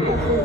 করবো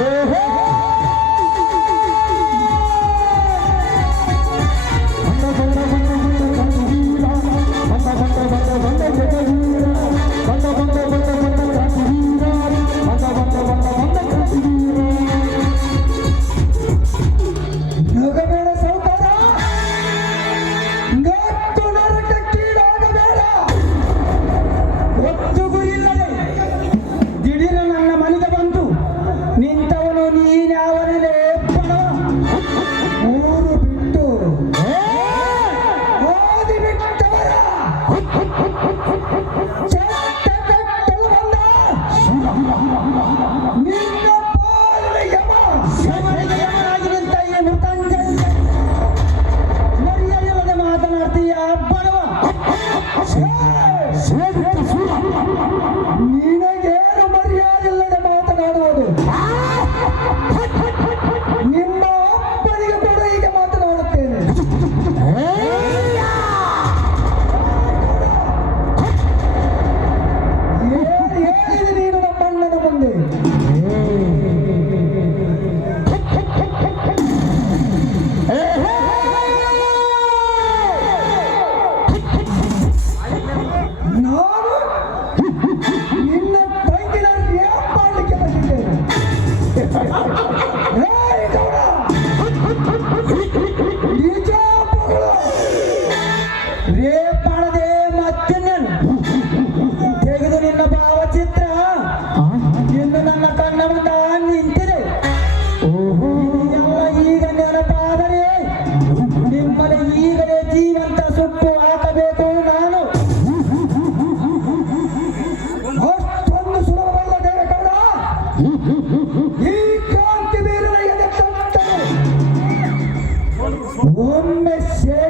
Oh, One shit.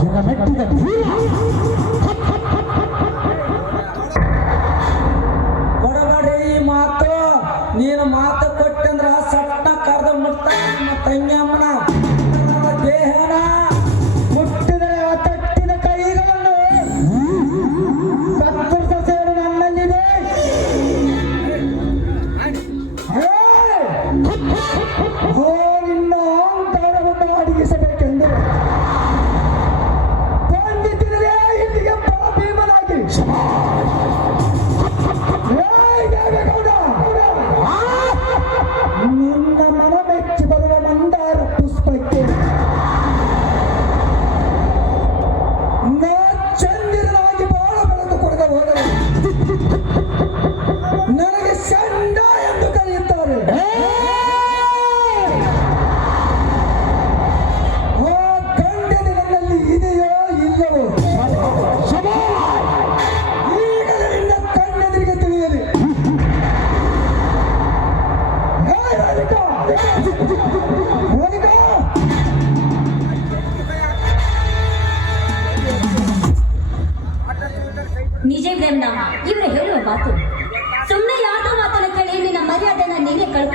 제가 맥두가 불어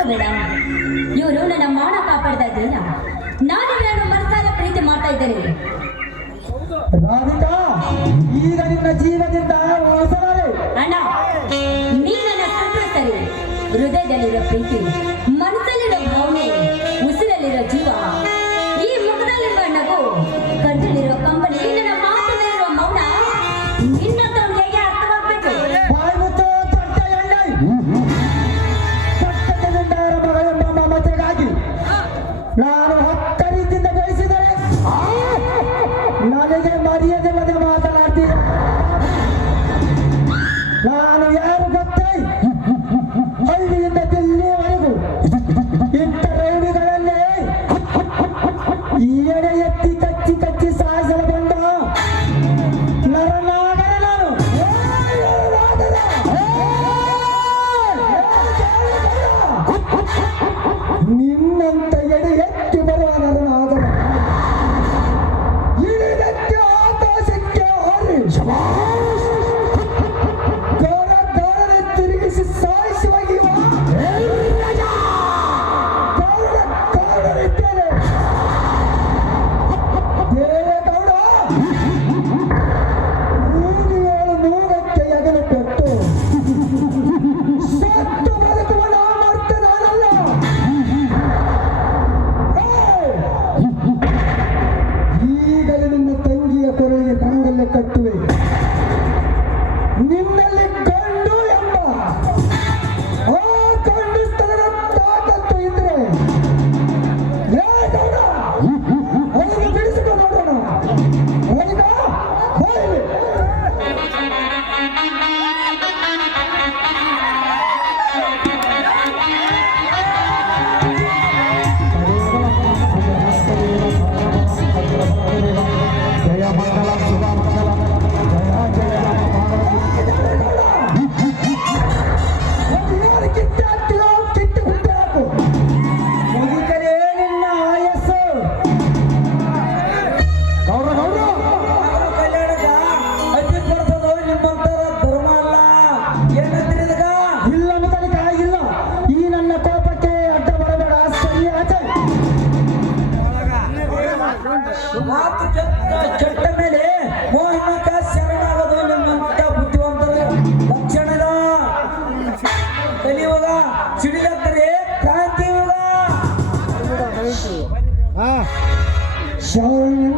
ಬೇಡ ಇವರು ನನ್ನ ಮಾನ ಕಾಪಾಡ್ತಾ ಇದ್ರಲ್ಲ ನಾನು ಇವರನ್ನು ಮನಸಾಲ ಪ್ರೀತಿ ಮಾಡ್ತಾ ಇದ್ದೇನೆ. ರಾಧಿಕಾ ಈಗ ನಿನ್ನ ಜೀವದಿಂದ ಅಣ್ಣ ನೀ ನನ್ನ ಸಂತೋಷರಿ ಹೃದಯದಲ್ಲಿರೋ ಪ್ರೀತಿ. Wow. showing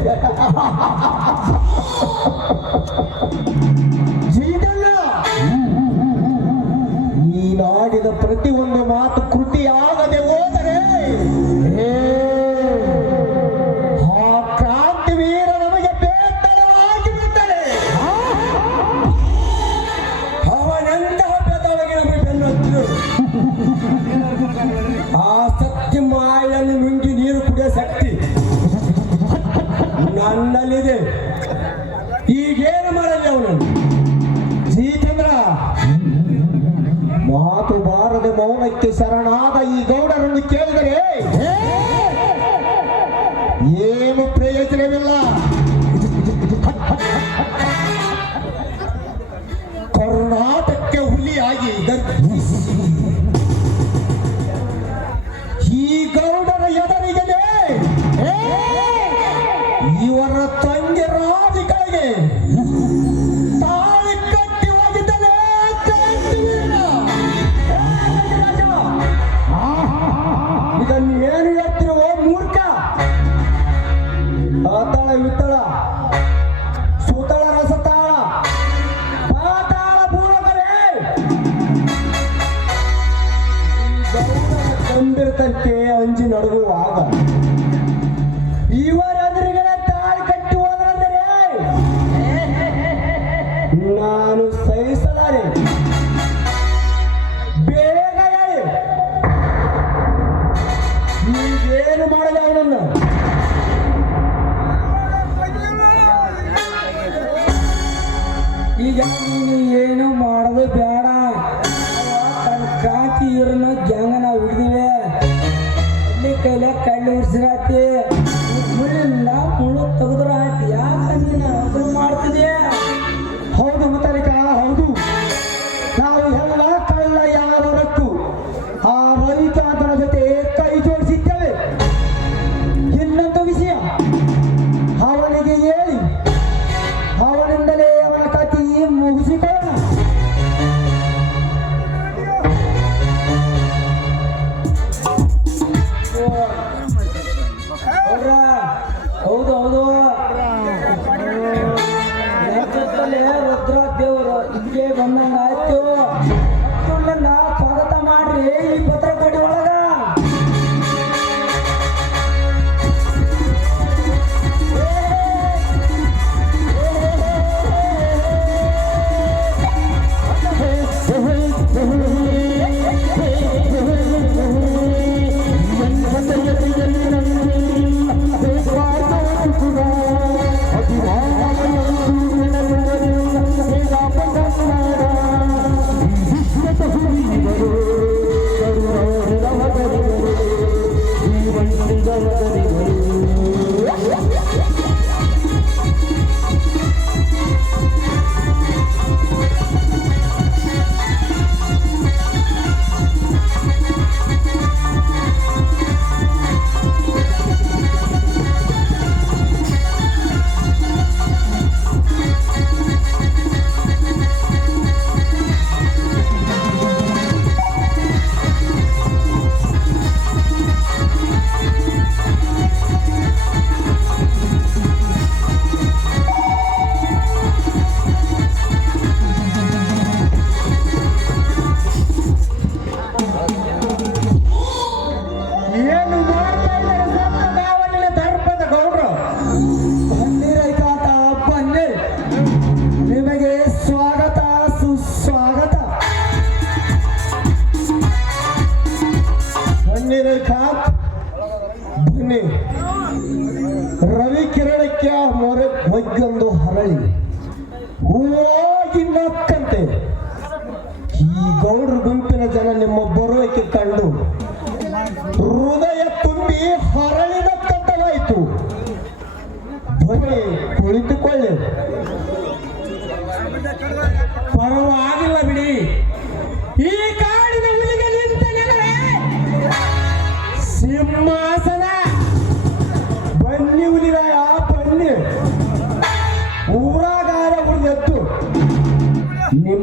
ハハハハ! ಶರಣಾದ ಈ ಗೌಡರನ್ನು ಕೇಳಿದರೆ ಏನು ಪ್ರಯೋಜನವಿಲ್ಲ? ಕರ್ನಾಟಕಕ್ಕೆ ಹುಲಿಯಾಗಿ ಗರ್ಭಿಸಿ ಹೊಂದಿರ್ತಕ್ಕೆ ಅಂಜಿ ನಡುಗುವಾಗ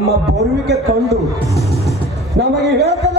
ನಿಮ್ಮ ಬರುವಿಕೆ ಕಂಡು ನಮಗೆ ಹೇಳ್ತದಷ್ಟು